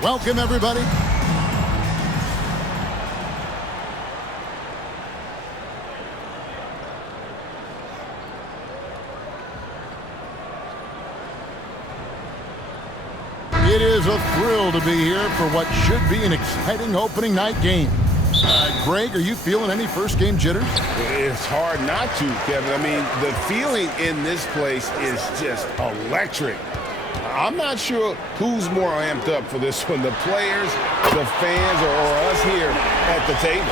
Welcome, everybody. It is a thrill to be here for what should be an exciting opening night game. Greg, are you feeling any first game jitters? It's hard not to, Kevin. I mean, the feeling in this place is just electric. I'm not sure who's more amped up for this one, the players, the fans, or us here at the table.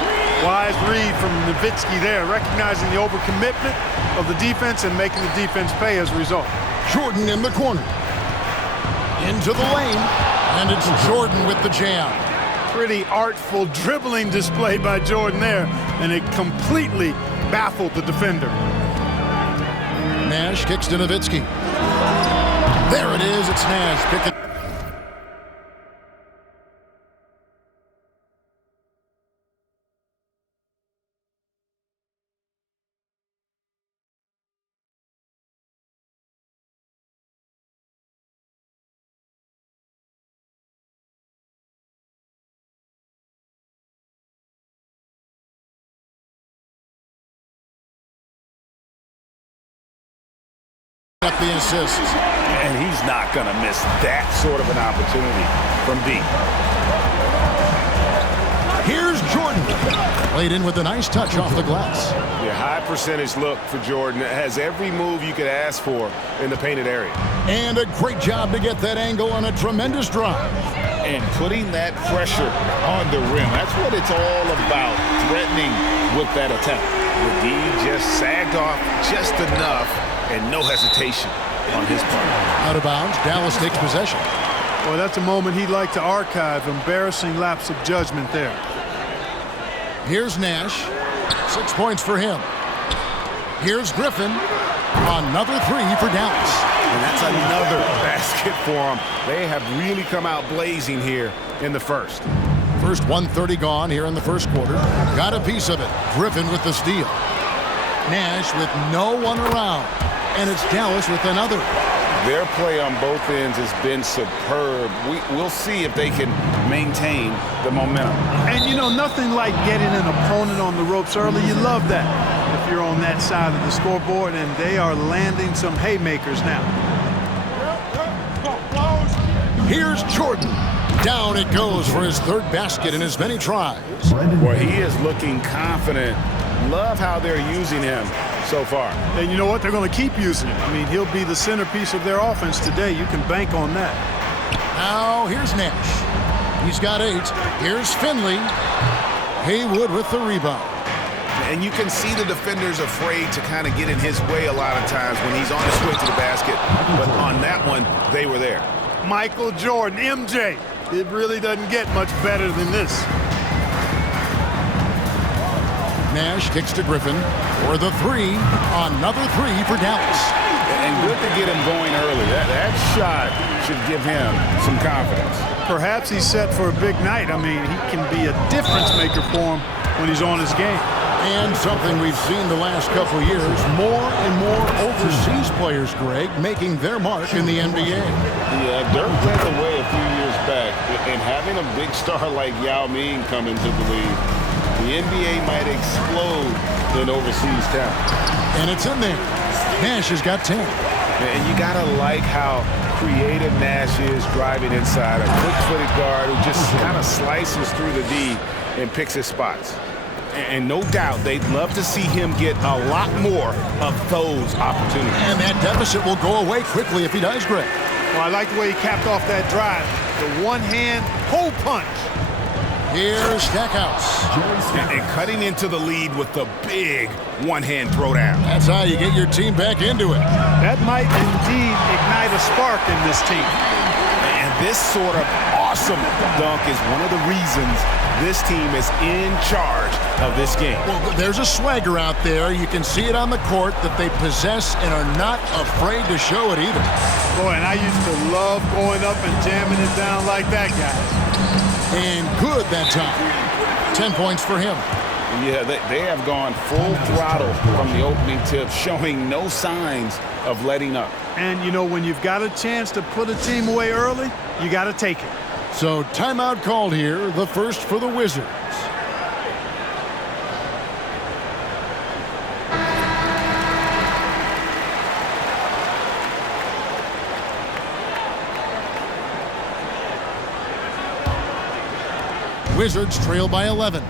Wise read from Nowitzki there, recognizing the overcommitment of the defense and making the defense pay as a result. Jordan in the corner. Into the lane, and it's Jordan with the jam. Pretty artful dribbling display by Jordan there, and it completely baffled the defender. Nash kicks to Nowitzki. There it is, it's Nash picking. Up the assist. And he's not going to miss that sort of an opportunity from deep. Here's Jordan. Played in with a nice touch off the glass. Yeah, high percentage look for Jordan. It has every move you could ask for in the painted area. And a great job to get that angle on a tremendous drive. And putting that pressure on the rim. That's what it's all about, threatening with that attack. The D just sagged off just enough and no hesitation on his part. Out of bounds, Dallas takes possession. Well, that's a moment he'd like to archive. Embarrassing lapse of judgment there. Here's Nash. 6 points for him. Here's Griffin. Another three for Dallas. And that's another basket for them. They have really come out blazing here in the first. First 1:30 gone here in the first quarter. Got a piece of it. Griffin with the steal. Nash with no one around. And it's Dallas with another. Their play on both ends has been superb. We'll see if they can maintain the momentum. And, you know, nothing like getting an opponent on the ropes early. You love that if you're on that side of the scoreboard, and they are landing some haymakers now. Here's Jordan. Down it goes for his third basket in as many tries. Well, he is looking confident. Love how they're using him so far. And you know what? They're going to keep using him. I mean, he'll be the centerpiece of their offense today. You can bank on that. Now, here's Nash. He's got 8. Here's Finley. Haywood with the rebound. And you can see the defenders afraid to kind of get in his way a lot of times when he's on his way to the basket. But on that one, they were there. Michael Jordan, MJ. It really doesn't get much better than this. Nash kicks to Griffin for the three. Another three for Dallas. And good to get him going early. That shot should give him some confidence. Perhaps he's set for a big night. I mean, he can be a difference maker for him when he's on his game. And something we've seen the last couple years, more and more overseas players, Greg, making their mark in the NBA. Yeah, Dirk led the way a few years back. And having a big star like Yao Ming come into the league, the NBA might explode in overseas talent. And it's in there. Nash has got 10. And you got to like how creative Nash is driving inside. A quick-footed guard who just kind of slices through the D and picks his spots. And no doubt they'd love to see him get a lot more of those opportunities. And that deficit will go away quickly if he does, Greg. Well, I like the way he capped off that drive. The one-hand hole punch. Here's Stackhouse. And cutting into the lead with the big one-hand throwdown. That's how you get your team back into it. That might indeed ignite a spark in this team. And this sort of awesome dunk is one of the reasons this team is in charge of this game. Well, there's a swagger out there. You can see it on the court that they possess and are not afraid to show it either. Boy, and I used to love going up and jamming it down like that, guys. And good that time. 10 points for him. Yeah, they have gone full throttle from the opening tip, showing no signs of letting up. And, you know, when you've got a chance to put a team away early, you got to take it. So timeout called here, the first for the Wizards. Wizards trail by 11.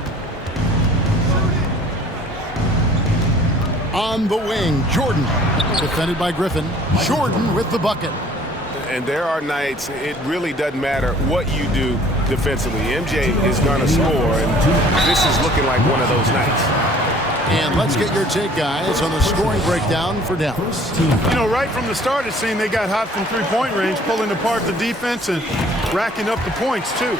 On the wing, Jordan. Defended by Griffin. Jordan with the bucket. And there are nights it really doesn't matter what you do defensively. MJ is going to score, and this is looking like one of those nights. And let's get your take, guys, on the scoring breakdown for Dallas. You know, right from the start, it seemed they got hot from three-point range, pulling apart the defense and racking up the points, too.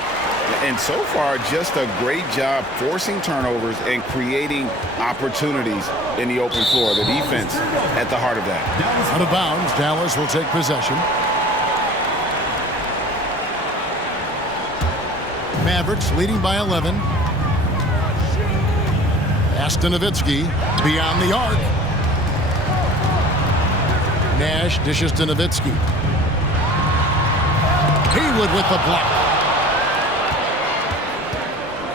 And so far, just a great job forcing turnovers and creating opportunities in the open floor. The defense at the heart of that. Out of bounds, Dallas will take possession. Mavericks leading by 11. Nowitzki beyond the arc. Nash dishes to Nowitzki. Haywood with the block.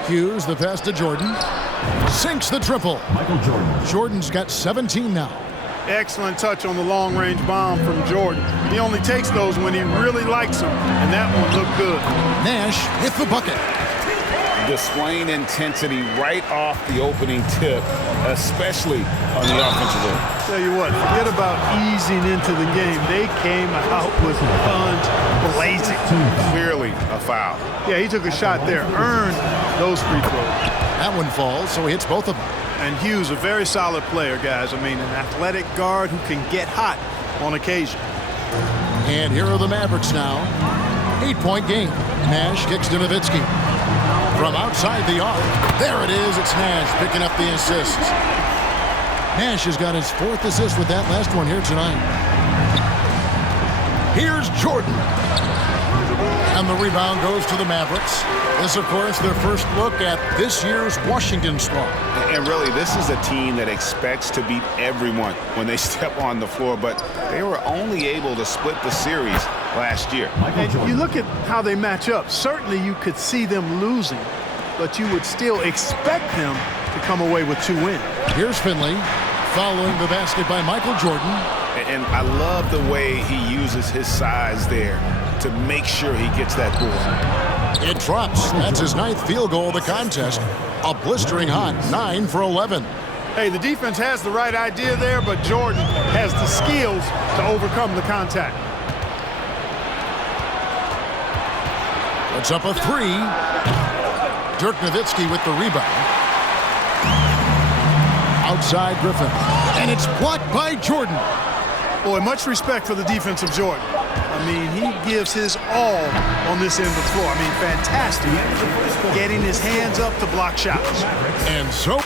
Hughes the pass to Jordan. Sinks the triple. Michael Jordan. Jordan's got 17 now. Excellent touch on the long-range bomb from Jordan. He only takes those when he really likes them, and that one looked good. Nash with the bucket. Displaying intensity right off the opening tip, especially on the offensive end. Tell you what, forget about easing into the game. They came out with guns blazing. Clearly a foul. Yeah, he took a shot there, earned those free throws. That one falls, so he hits both of them. And Hughes, a very solid player, guys. I mean, an athletic guard who can get hot on occasion. And here are the Mavericks now. 8-point game. Nash kicks to Nowitzki. From outside the arc. There it is. It's Nash picking up the assist. Nash has got his 4th assist with that last one here tonight. Here's Jordan. And the rebound goes to the Mavericks. This, of course, their first look at this year's Washington squad. And really, this is a team that expects to beat everyone when they step on the floor, but they were only able to split the series last year. And you look at how they match up. Certainly, you could see them losing, but you would still expect them to come away with 2 wins. Here's Finley following the basket by Michael Jordan. And I love the way he uses his size there to make sure he gets that ball. It drops. That's his 9th field goal of the contest. A blistering hot 9 for 11. Hey, the defense has the right idea there, but Jordan has the skills to overcome the contact. It's up a 3. Dirk Nowitzki with the rebound. Outside Griffin. And it's blocked by Jordan. Boy, much respect for the defense of Jordan. I mean, he gives his all on this end of the floor. I mean, fantastic. Getting his hands up to block shots. And so...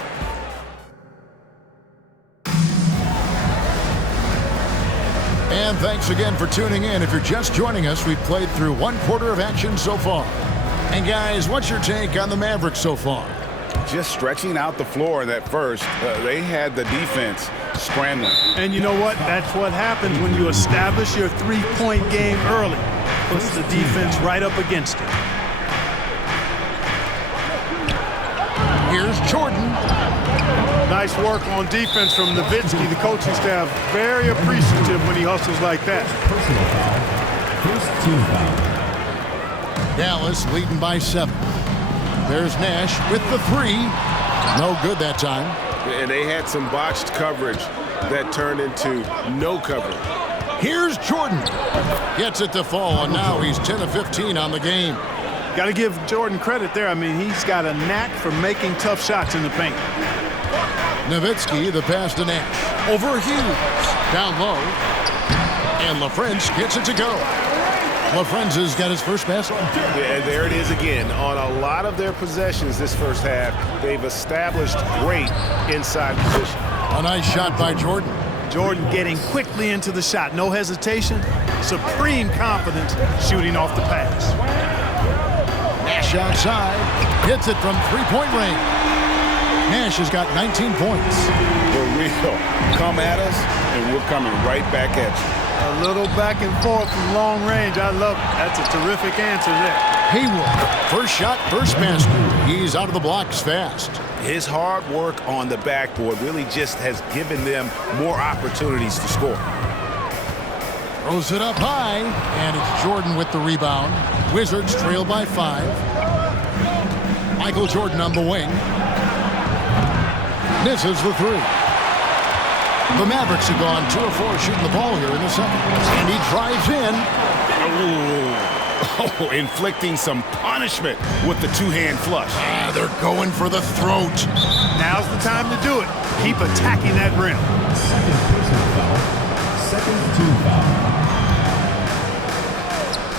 And thanks again for tuning in. If you're just joining us, we've played through 1 quarter of action so far. And guys, what's your take on the Mavericks so far? Just stretching out the floor in that first. They had the defense scrambling. And you know what? That's what happens when you establish your 3-point game early. Puts the defense right up against it. Here's Jordan. Nice work on defense from Nowitzki. The coaching staff very appreciative when he hustles like that. Personal foul. First team foul. Dallas leading by 7. There's Nash with the 3. No good that time. And they had some botched coverage that turned into no coverage. Here's Jordan. Gets it to fall, and now he's 10 of 15 on the game. Got to give Jordan credit there. I mean, he's got a knack for making tough shots in the paint. Nowitzki, the pass to Nash. Over Hughes. Down low. And LaFrentz gets it to go. LaFrentz has got his first basket. And there it is again. On a lot of their possessions this first half, they've established great inside position. A nice shot by Jordan. Jordan getting quickly into the shot. No hesitation. Supreme confidence shooting off the pass. Nash outside. Hits it from 3-point range. Nash has got 19 points. For real. Come at us, and we're coming right back at you. A little back and forth from long range. I love it. That's a terrific answer there. Haywood, first shot, first basket. He's out of the blocks fast. His hard work on the backboard really just has given them more opportunities to score. Throws it up high, and it's Jordan with the rebound. Wizards trail by 5. Michael Jordan on the wing. Misses the three. The Mavericks have gone 2 of 4 shooting the ball here in the second. And he drives in. Oh, inflicting some punishment with the two-hand flush. They're going for the throat. Now's the time to do it. Keep attacking that rim. Second personal foul. Second team foul.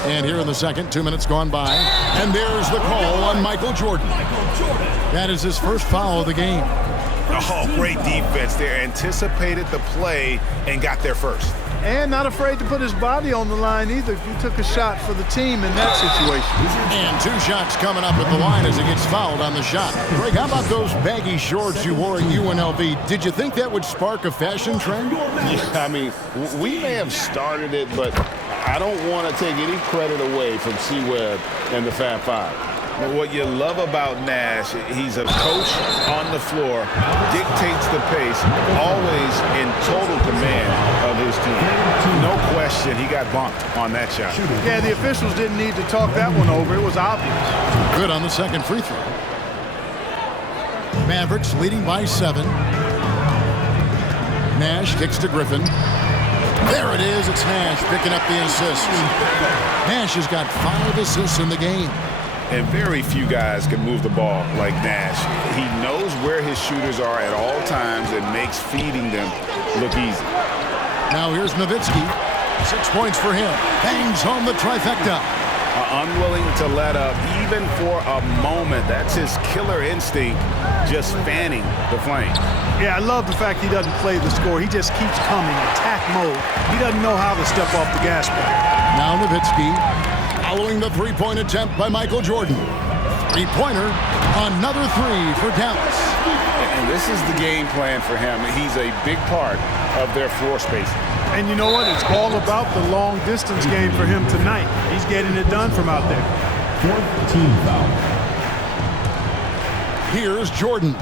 And here in the second, 2 minutes gone by. And there's the call on Michael Jordan. That is his first foul of the game. Oh, great defense there. Anticipated the play and got there first. And not afraid to put his body on the line either. He took a shot for the team in that situation. And 2 shots coming up at the line as he gets fouled on the shot. Greg, how about those baggy shorts you wore at UNLV? Did you think that would spark a fashion trend? Yeah, I mean, we may have started it, but I don't want to take any credit away from C-Webb and the Fab Five. What you love about Nash, he's a coach on the floor, dictates the pace, always in total command of his team. No question he got bumped on that shot. Yeah, the officials didn't need to talk that one over. It was obvious. Good on the second free throw. Mavericks leading by 7. Nash kicks to Griffin. There it is. It's Nash picking up the assist. Nash has got 5 assists in the game. And very few guys can move the ball like Nash. He knows where his shooters are at all times and makes feeding them look easy. Now here's Nowitzki. 6 points for him. Bangs home the trifecta. Unwilling to let up even for a moment. That's his killer instinct, just fanning the flame. Yeah, I love the fact he doesn't play the score. He just keeps coming, attack mode. He doesn't know how to step off the gas pedal. Now Nowitzki. Following the three-point attempt by Michael Jordan. Three-pointer, another 3 for Dallas. And this is the game plan for him. He's a big part of their floor spacing. And you know what? It's all about the long-distance game for him tonight. He's getting it done from out there. Fourth team foul. Here's Jordan.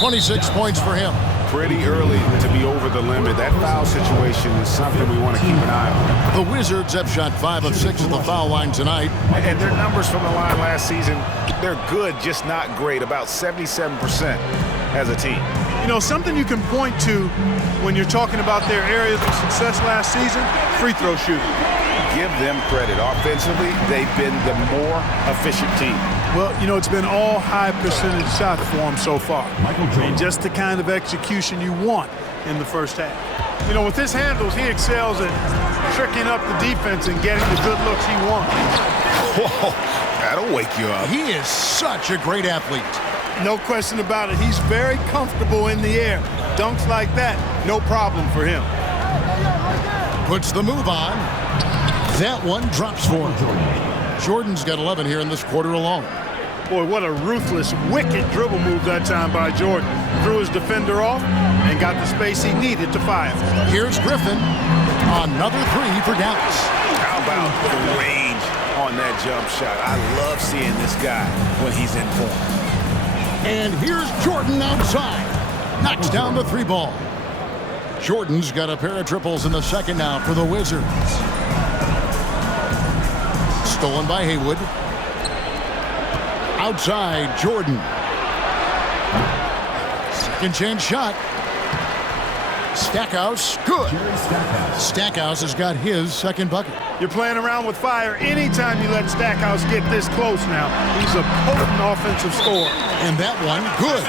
26 points for him. Pretty early to be over the limit. That foul situation is something we want to keep an eye on. The Wizards have shot 5 of 6 at the foul line tonight. And their numbers from the line last season, they're good, just not great. About 77% as a team. You know, something you can point to when you're talking about their areas of success last season, free throw shooting. Give them credit. Offensively, they've been the more efficient team. Well, you know, it's been all high percentage shots for him so far. I mean, just the kind of execution you want in the first half. You know, with his handles, he excels at tricking up the defense and getting the good looks he wants. Whoa, that'll wake you up. He is such a great athlete. No question about it. He's very comfortable in the air. Dunks like that, no problem for him. Puts the move on. That one drops for him. Jordan's got 11 here in this quarter alone. Boy, what a ruthless, wicked dribble move that time by Jordan. Threw his defender off and got the space he needed to fire. Here's Griffin. Another 3 for Dallas. How about the range on that jump shot? I love seeing this guy when he's in form. And here's Jordan outside. Knocks down the 3 ball. Jordan's got a pair of triples in the second now for the Wizards. Stolen by Haywood. Outside, Jordan. Second chance shot. Stackhouse, good. Stackhouse has got his second bucket. You're playing around with fire anytime you let Stackhouse get this close now. He's a potent offensive scorer. And that one, good.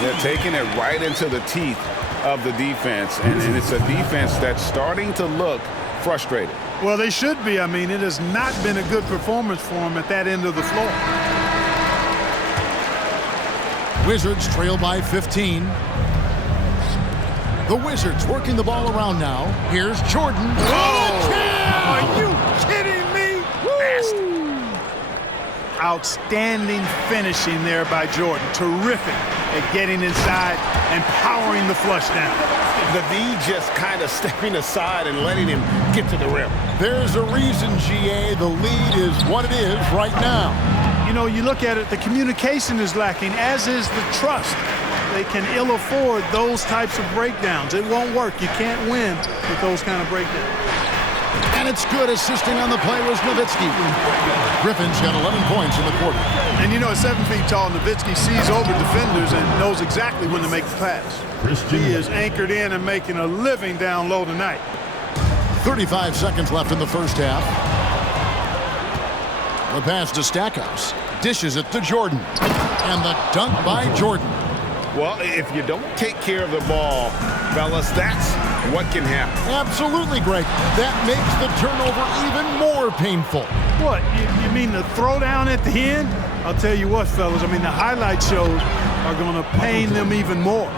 They're taking it right into the teeth of the defense, and it's a defense that's starting to look frustrated. Well, they should be. I mean, it has not been a good performance for them at that end of the floor. Wizards trail by 15. The Wizards working the ball around now. Here's Jordan. Oh! Are you kidding me? Nasty. Outstanding finishing there by Jordan. Terrific at getting inside and powering the flush down. The D just kind of stepping aside and letting him get to the rim. There's a reason, GA, the lead is what it is right now. You know, you look at it, the communication is lacking, as is the trust. They can ill afford those types of breakdowns. It won't work. You can't win with those kind of breakdowns. And it's good. Assisting on the play was Nowitzki. Griffin's got 11 points in the quarter. And you know, at 7 feet tall, Nowitzki sees over defenders and knows exactly when to make the pass. He is anchored in and making a living down low tonight. 35 seconds left in the first half. The pass to Stackhouse. Dishes it to Jordan. And the dunk by Jordan. Well, if you don't take care of the ball, fellas, that's what can happen. Absolutely, Greg. That makes the turnover even more painful. What, you mean the throwdown at the end? I'll tell you what, fellas, I mean, the highlight shows are going to pain them even more.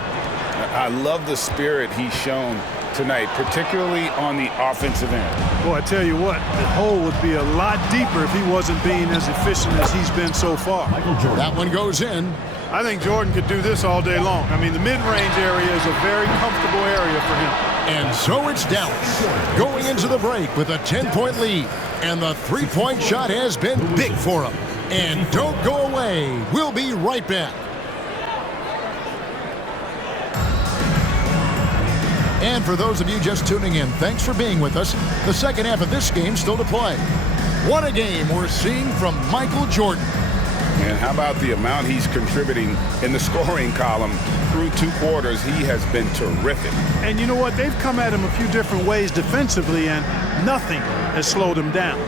I love the spirit he's shown tonight, particularly on the offensive end. Boy, I tell you what, the hole would be a lot deeper if he wasn't being as efficient as he's been so far. That one goes in. I think Jordan could do this all day long. I mean, the mid-range area is a very comfortable area for him. And so it's Dallas going into the break with a 10-point lead. And the three-point shot has been big for him. And don't go away. We'll be right back. And for those of you just tuning in, thanks for being with us. The second half of this game still to play. What a game we're seeing from Michael Jordan. And how about the amount he's contributing in the scoring column through 2 quarters? He has been terrific. And you know what? They've come at him a few different ways defensively, and nothing has slowed him down.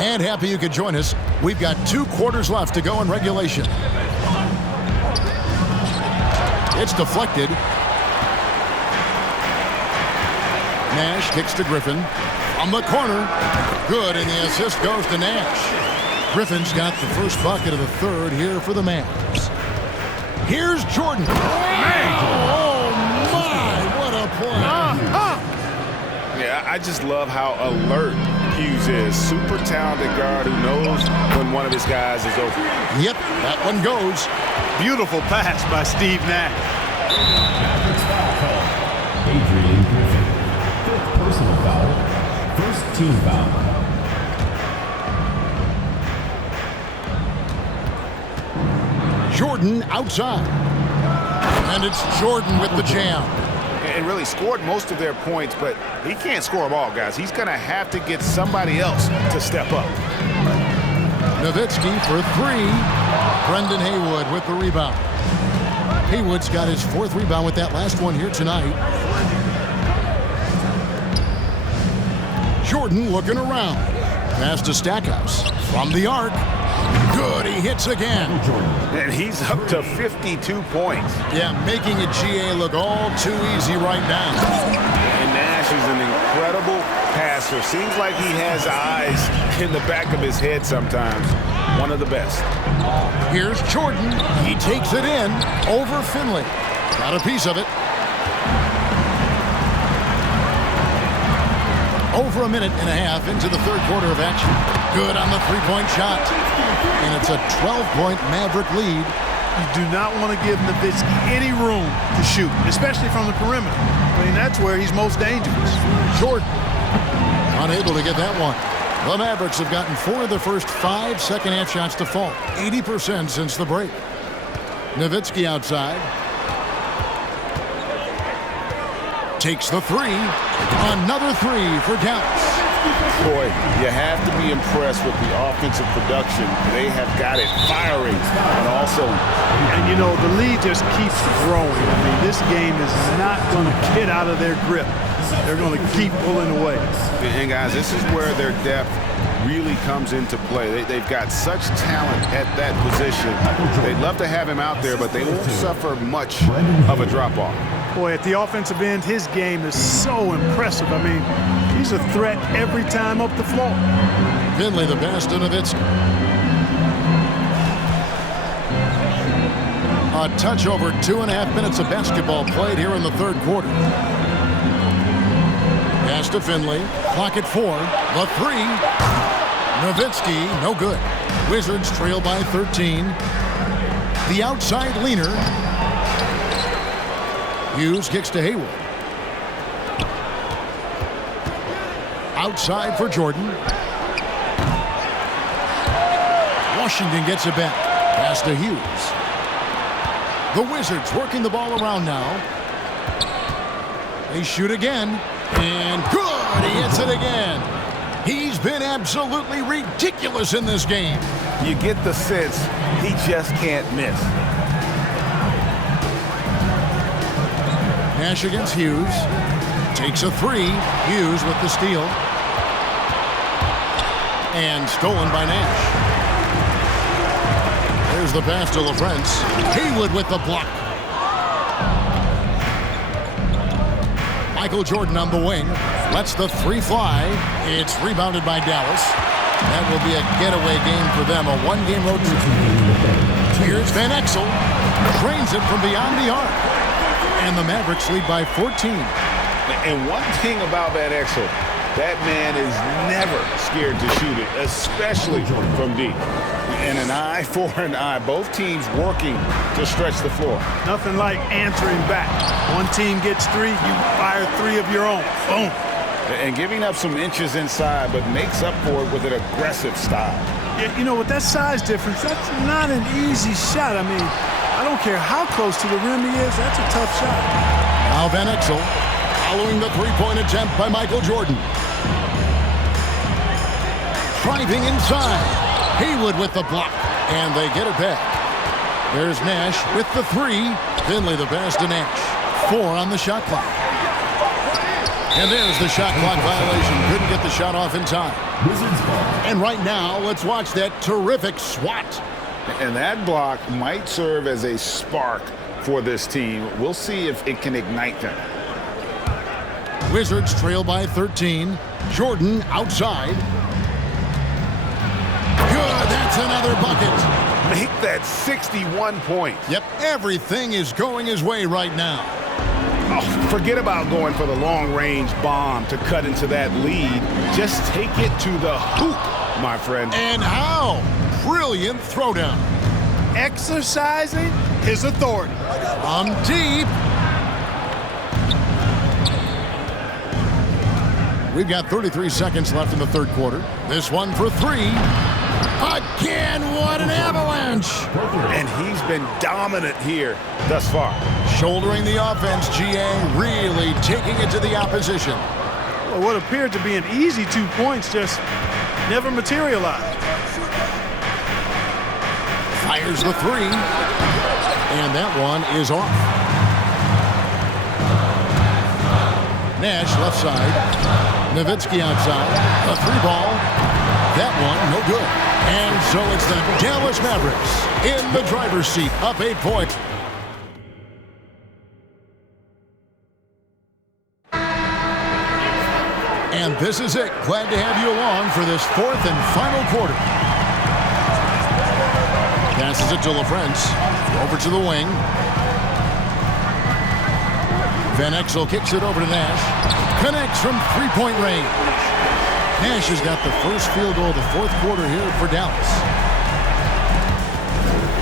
And happy you could join us. We've got 2 quarters left to go in regulation. It's deflected. Nash kicks to Griffin. On the corner. Good, and the assist goes to Nash. Griffin's got the first bucket of the third here for the Mavs. Here's Jordan. Oh, my, what a play. Yeah, I just love how alert Hughes is. Super talented guard who knows when one of his guys is open. Yep, that one goes. Beautiful pass by Steve Nash. Mavericks foul call. Adrian Griffin. 5th personal foul. First team foul. Jordan outside. And it's Jordan with the jam. And really scored most of their points, but he can't score them all, guys. He's going to have to get somebody else to step up. Nowitzki for 3. Brendan Haywood with the rebound. Haywood's got his 4th rebound with that last one here tonight. Jordan looking around. Pass to Stackhouse. From the arc. Good, he hits again. And he's up to 52 points. Yeah, making a GA look all too easy right now. And Nash is an incredible passer. Seems like he has eyes in the back of his head sometimes. One of the best. Here's Jordan. He takes it in over Finley. Got a piece of it. Over a minute and a half into the third quarter of action. Good on the three-point shot. And it's a 12-point Maverick lead. You do not want to give Nowitzki any room to shoot, especially from the perimeter. I mean, that's where he's most dangerous. Jordan unable to get that one. The Mavericks have gotten 4 of the first 5 second-half shots to fall. 80% since the break. Nowitzki outside. Takes the 3. Another 3 for Dallas. Boy, you have to be impressed with the offensive production. They have got it firing on all cylinders. And, you know, the lead just keeps growing. I mean, this game is not going to get out of their grip. They're going to keep pulling away. And, guys, this is where their depth really comes into play. They've got such talent at that position. They'd love to have him out there, but they won't suffer much of a drop-off. Boy, at the offensive end, his game is so impressive. I mean, he's a threat every time up the floor. Finley the best of Nowitzki. A touch over 2.5 minutes of basketball played here in the third quarter. Pass to Finley. Clock at 4. The 3. Nowitzki, no good. Wizards trail by 13. The outside leaner. Hughes kicks to Hayward. Outside for Jordan. Washington gets it back. Pass to Hughes. The Wizards working the ball around now. They shoot again. And good! He hits it again. He's been absolutely ridiculous in this game. You get the sense he just can't miss. Nash against Hughes. Takes a 3. Hughes with the steal. And stolen by Nash. There's the pass to LaFrance. Haywood with the block. Michael Jordan on the wing. Lets the 3 fly. It's rebounded by Dallas. That will be a getaway game for them. A 1-game road trip. Here's Van Exel. Drains it from beyond the arc. And the Mavericks lead by 14. And one thing about Van Exel, that man is never scared to shoot it, especially from deep. And an eye for an eye. Both teams working to stretch the floor. Nothing like answering back. One team gets 3, you fire 3 of your own. Boom. And giving up some inches inside, but makes up for it with an aggressive style. Yeah, you know, with that size difference, that's not an easy shot. I mean, I don't care how close to the rim he is, that's a tough shot. Now Van Exel following the 3-point attempt by Michael Jordan. Driving inside. Haywood with the block. And they get it back. There's Nash with the 3. Finley the pass to Nash. 4 on the shot clock. And there's the shot clock violation. Couldn't get the shot off in time. And right now, let's watch that terrific swat. And that block might serve as a spark for this team. We'll see if it can ignite them. Wizards trail by 13. Jordan outside. Good, that's another bucket. Make that 61 points. Yep, everything is going his way right now. Oh, forget about going for the long-range bomb to cut into that lead. Just take it to the hoop, my friend. And how? Brilliant throwdown. Exercising his authority. From deep. We've got 33 seconds left in the third quarter. This one for 3. Again, what an avalanche! And he's been dominant here thus far. Shouldering the offense, GA, really taking it to the opposition. Well, what appeared to be an easy 2 points just never materialized. Fires the 3. And that one is off. Nash left side. Nowitzki outside. A 3-ball. That one, no good. And so it's the Dallas Mavericks in the driver's seat, up 8 points. And this is it. Glad to have you along for this 4th and final quarter. Passes it to LaFrance. Over to the wing. Van Exel kicks it over to Nash. Connects from 3-point range. Nash has got the first field goal of the 4th quarter here for Dallas.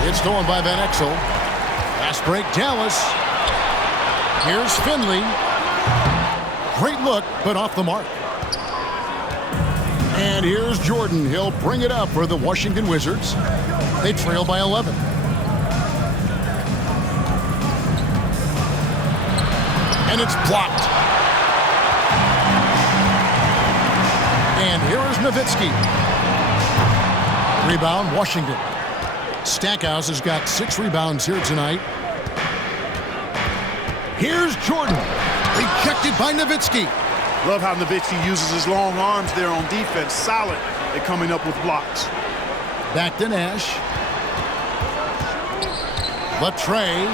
It's stolen by Van Exel. Fast break, Dallas. Here's Finley. Great look, but off the mark. And here's Jordan. He'll bring it up for the Washington Wizards. They trail by 11. And it's blocked. And here is Nowitzki. Rebound, Washington. Stackhouse has got 6 rebounds here tonight. Here's Jordan. Rejected by Nowitzki. Love how Nowitzki uses his long arms there on defense. Solid at coming up with blocks. Back to Nash. Latrey.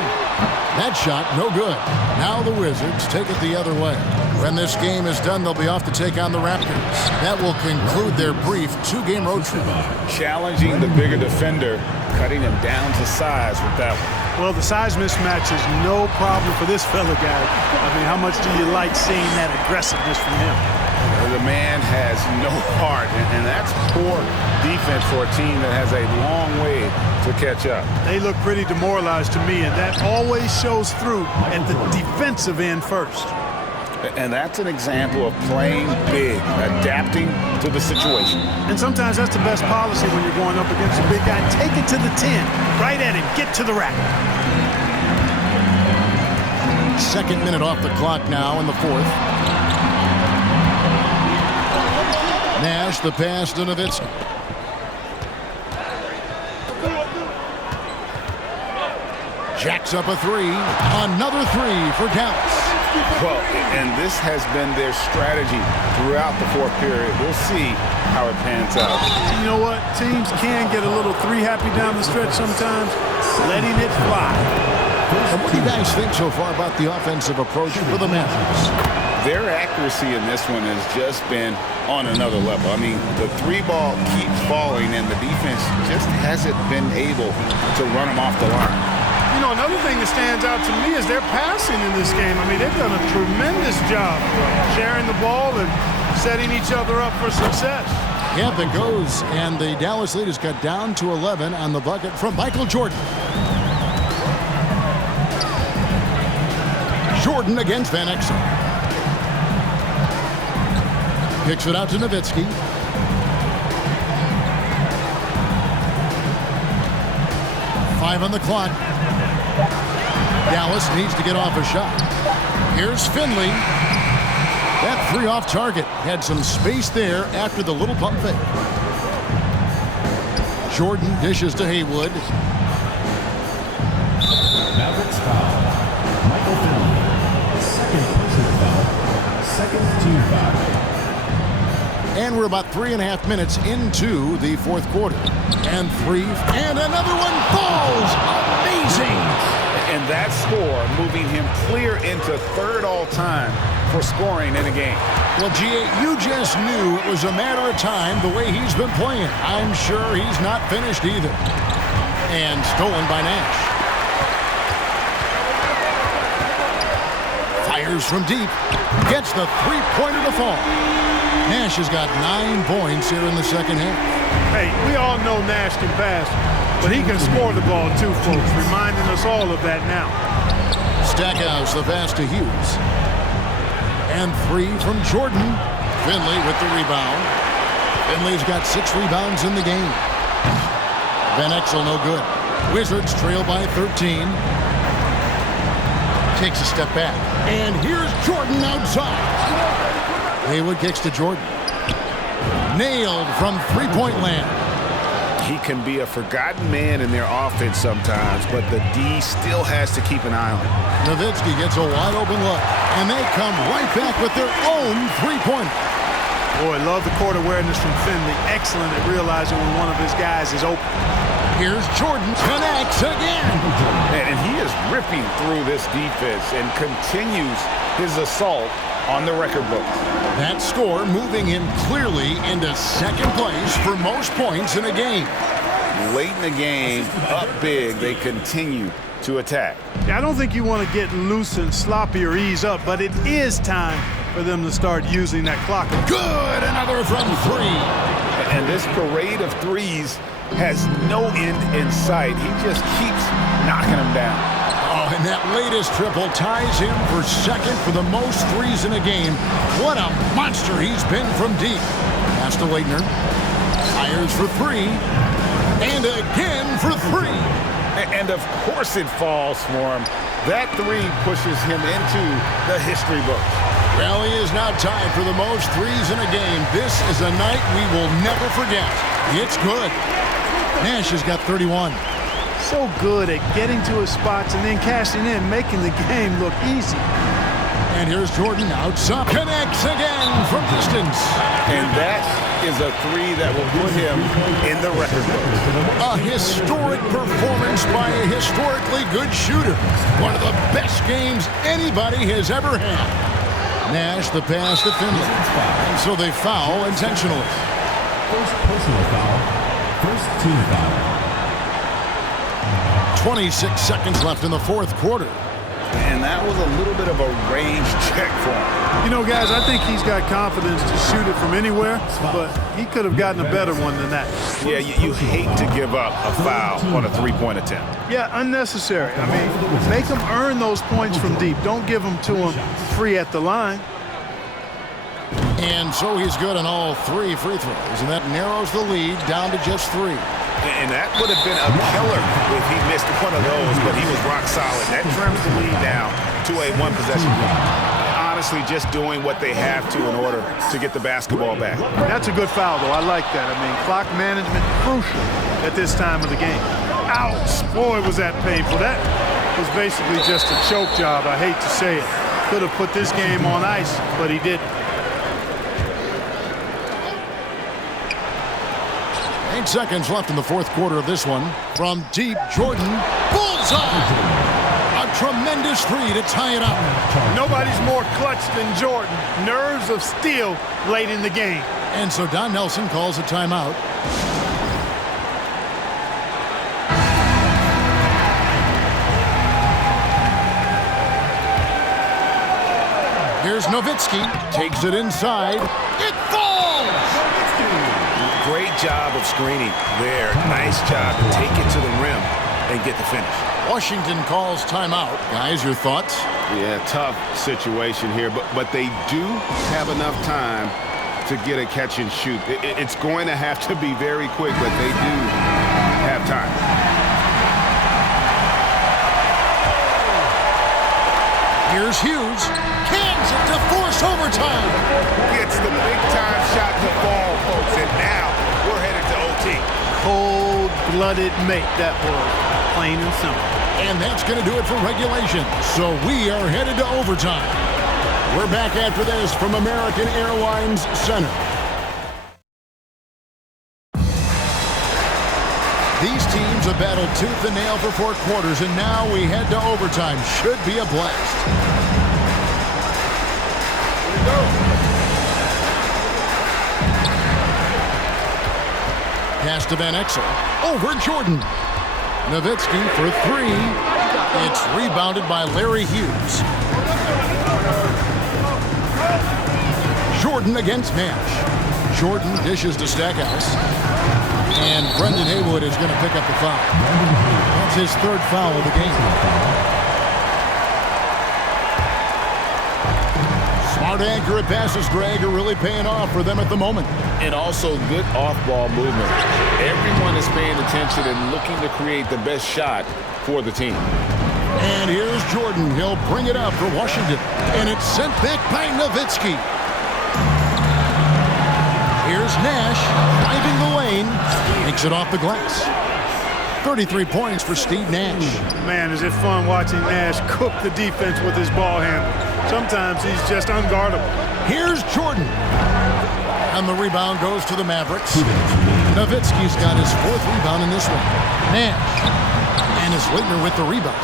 That shot, no good. Now the Wizards take it the other way. When this game is done, they'll be off to take on the Raptors. That will conclude their brief 2-game road trip. Challenging the bigger defender, cutting him down to size with that one. Well, the size mismatch is no problem for this fella guy. I mean, how much do you like seeing that aggressiveness from him? The man has no heart, and that's poor defense for a team that has a long way to catch up. They look pretty demoralized to me, and that always shows through at the defensive end first. And that's an example of playing big, adapting to the situation. And sometimes that's the best policy when you're going up against a big guy. Take it to the 10, right at him, get to the rack. Second minute off the clock now in the fourth. Nash, the pass to Nowitzki. Jacks up a three. Another three for Dallas. Well, and this has been their strategy throughout the fourth period. We'll see how it pans out. You know what? Teams can get a little three-happy down the stretch sometimes, letting it fly. What do you guys think so far about the offensive approach for the Mavericks? Their accuracy in this one has just been on another level. I mean, the three ball keeps falling, and the defense just hasn't been able to run them off the line. You know, another thing that stands out to me is their passing in this game. I mean, they've done a tremendous job sharing the ball and setting each other up for success. Yep, it goes, and the Dallas lead has got down to 11 on the bucket from Michael Jordan. Jordan against Van Exel. Kicks it out to Nowitzki. Five on the clock. Dallas needs to get off a shot. Here's Finley. That three off target. Had some space there after the little pump fake. Jordan dishes to Haywood. Mavericks foul. Michael Finley. Second personal foul. Second team foul. And we're about 3.5 minutes into the fourth quarter. And three, and another one falls. Amazing. And that score moving him clear into third all-time for scoring in a game. Well, G.A., you just knew it was a matter of time the way he's been playing. I'm sure he's not finished either. And stolen by Nash. Fires from deep. Gets the three-pointer to fall. Nash has got 9 points here in the second half. Hey, we all know Nash can pass, but he can score the ball too, folks, reminding us all of that now. Stackhouse, the pass to Hughes. And three from Jordan. Finley with the rebound. Finley's got 6 rebounds in the game. Van Exel no good. Wizards trail by 13. Takes a step back. And here's Jordan outside. Haywood kicks to Jordan. Nailed from three-point land. He can be a forgotten man in their offense sometimes, but the D still has to keep an eye on him. Nowitzki gets a wide-open look, and they come right back with their own three-pointer. Boy, love the court awareness from Finley. Excellent at realizing when one of his guys is open. Here's Jordan. Connects again. And he is ripping through this defense and continues his assault on the record books. That score moving him clearly into second place for most points in a game. Late in the game, up big, they continue to attack. I don't think you want to get loose and sloppy or ease up, but it is time for them to start using that clock. Good, another from three. And this parade of threes has no end in sight. He just keeps knocking them down. Oh, and that latest triple ties him for second for the most threes in a game. What a monster he's been from deep. Pass to Leitner. Fires for three. And again for three. And of course it falls for him. That three pushes him into the history books. Well, he is now tied for the most threes in a game. This is a night we will never forget. It's good. Nash has got 31. So good at getting to his spots and then cashing in, making the game look easy. And here's Jordan outside. Connects again from distance. And that is a three that will put him in the record books. A historic performance by a historically good shooter. One of the best games anybody has ever had. Nash the pass to Finley. And so they foul intentionally. First personal foul. First team foul. 26 seconds left in the fourth quarter. And and that was a little bit of a range check for him. You know, guys, I think he's got confidence to shoot it from anywhere, but he could have gotten a better one than that. Yeah, you hate to give up a foul on a three-point attempt. Yeah, unnecessary. I mean, make him earn those points from deep. Don't give them to him free at the line. And so he's good on all 3 free throws, and that narrows the lead down to just 3. And that would have been a killer if he missed one of those, but he was rock solid. That trims the lead down to a one-possession lead. Honestly, just doing what they have to in order to get the basketball back. That's a good foul, though. I like that. I mean, clock management crucial at this time of the game. Ouch! Boy, was that painful. That was basically just a choke job. I hate to say it. Could have put this game on ice, but he didn't. 8 seconds left in the 4th quarter of this one. From deep, Jordan, bullseye! A tremendous 3 to tie it up. Nobody's more clutch than Jordan. Nerves of steel late in the game. And so Don Nelson calls a timeout. Here's Nowitzki. Takes it inside. It falls! Great job of screening there. Nice job to take it to the rim and get the finish. Washington calls timeout. Guys, your thoughts? Yeah, tough situation here, but they do have enough time to get a catch and shoot. It's going to have to be very quick, but they do have time. Here's Hughes. Cans it to force overtime. Gets the big-time shot to fall, folks, and now we're headed to OT. Cold-blooded make, that was plain and simple. And that's going to do it for regulation. So we are headed to overtime. We're back after this from American Airlines Center. These teams have battled tooth and nail for 4 quarters, and now we head to overtime. Should be a blast. Here we go. Pass to Van Exel. Over Jordan. Nowitzki for 3. It's rebounded by Larry Hughes. Jordan against Nash. Jordan dishes to Stackhouse. And Brendan Haywood is going to pick up the foul. That's his 3rd foul of the game. Smart accurate passes, Greg, are really paying off for them at the moment. And also good off-ball movement. Everyone is paying attention and looking to create the best shot for the team. And here's Jordan. He'll bring it up for Washington. And it's sent back by Nowitzki. Here's Nash, driving the lane, makes it off the glass. 33 points for Steve Nash. Man, is it fun watching Nash cook the defense with his ball handle. Sometimes he's just unguardable. Here's Jordan. And the rebound goes to the Mavericks. Nowitzki's got his 4th rebound in this one. Nash. And it's Leitner with the rebound.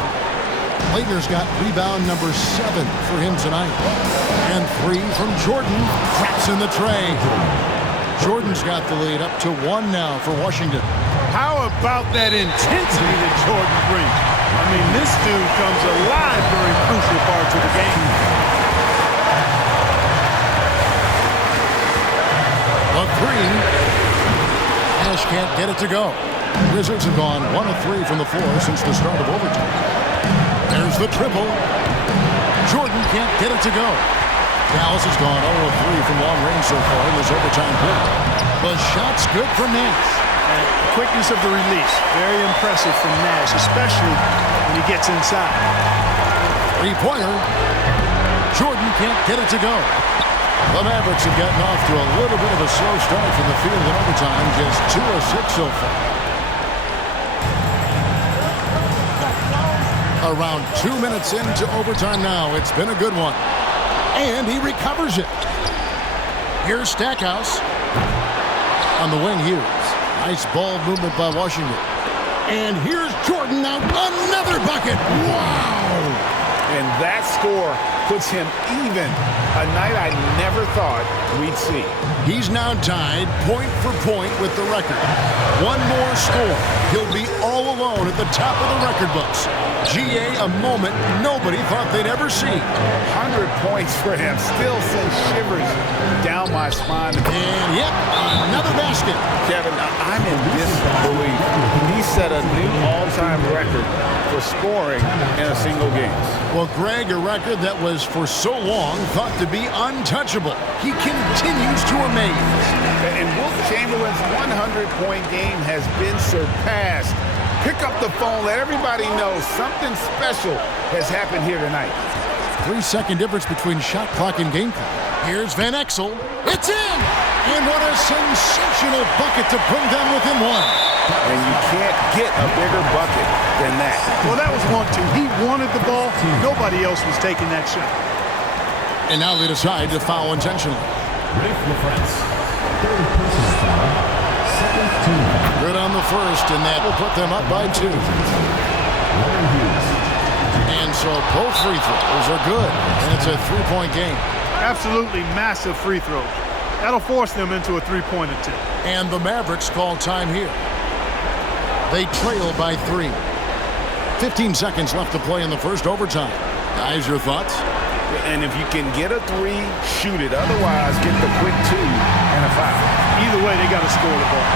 Leitner's got rebound number 7 for him tonight. And 3 from Jordan. Drops in the tray. Jordan's got the lead up to 1 now for Washington. How about that intensity that Jordan brings? I mean, this dude comes alive during crucial parts of the game. A 3. Nash can't get it to go. Wizards have gone 1 of 3 from the floor since the start of overtime. There's the triple. Jordan can't get it to go. Dallas has gone 0 of 3 from long range so far in this overtime period. The shot's good for Nash. And the quickness of the release, very impressive from Nash, especially when he gets inside. 3-pointer. Jordan can't get it to go. The Mavericks have gotten off to a little bit of a slow start from the field in overtime, just 2 of 6 so far. Around 2 minutes into overtime now. It's been a good one. And he recovers it. Here's Stackhouse. On the wing, Hughes. Nice ball movement by Washington. And here's Jordan now. Another bucket. Wow! And that score puts him even. A night I never thought we'd see. He's now tied point for point with the record. One more score. He'll be all alone at the top of the record books. GA, a moment nobody thought they'd ever see. 100 points for him. Still sends shivers down my spine. And, yep, another basket. Kevin, I'm in disbelief. He set a new all-time record for scoring in a single game. Well, Greg, a record that was for so long thought to be untouchable. He continues to amaze. And Wilt Chamberlain's 100-point game has been surpassed. Pick up the phone, let everybody know something special has happened here tonight. 3-second difference between shot clock and game clock. Here's Van Exel. It's in! And what a sensational bucket to bring them within one. And you can't get a bigger bucket than that. Well, that was 1-2. He wanted the ball. Nobody else was taking that shot. And now they decide to foul intentionally. Rafe LaFrance. Third personal foul. Second team foul. Good on the first, and that will put them up by 2. Larry Hughes. And so both free throws are good, and it's a 3-point game. Absolutely massive free throws. That'll force them into a three-point attempt. And the Mavericks call time here. They trail by 3. 15 seconds left to play in the first overtime. Guys, your thoughts? And if you can get a 3, shoot it. Otherwise, get the quick 2 and a foul. Either way, they got to score the ball.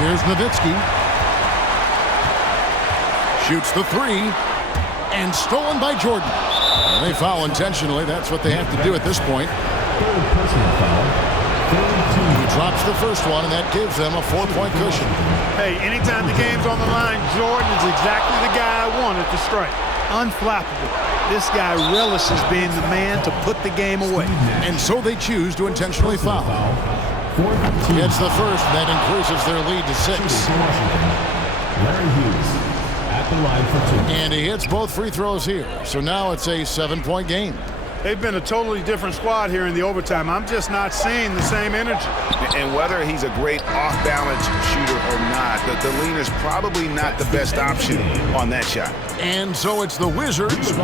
Here's Nowitzki. Shoots the 3. And stolen by Jordan. They foul intentionally. That's what they have to do at this point. Third personal foul. Third team. He drops the first one, and that gives them a 4-point cushion. Hey, anytime the game's on the line, Jordan is exactly the guy I wanted to strike. Unflappable. This guy relishes being the man to put the game away. And so they choose to intentionally foul. Fourth team. Gets the first. That increases their lead to 6. Larry Hughes at the line for 2. And he hits both free throws here. So now it's a 7-point game. They've been a totally different squad here in the overtime. I'm just not seeing the same energy. And whether he's a great off-balance shooter or not, the lean is probably not the best option on that shot. And so it's the Wizards with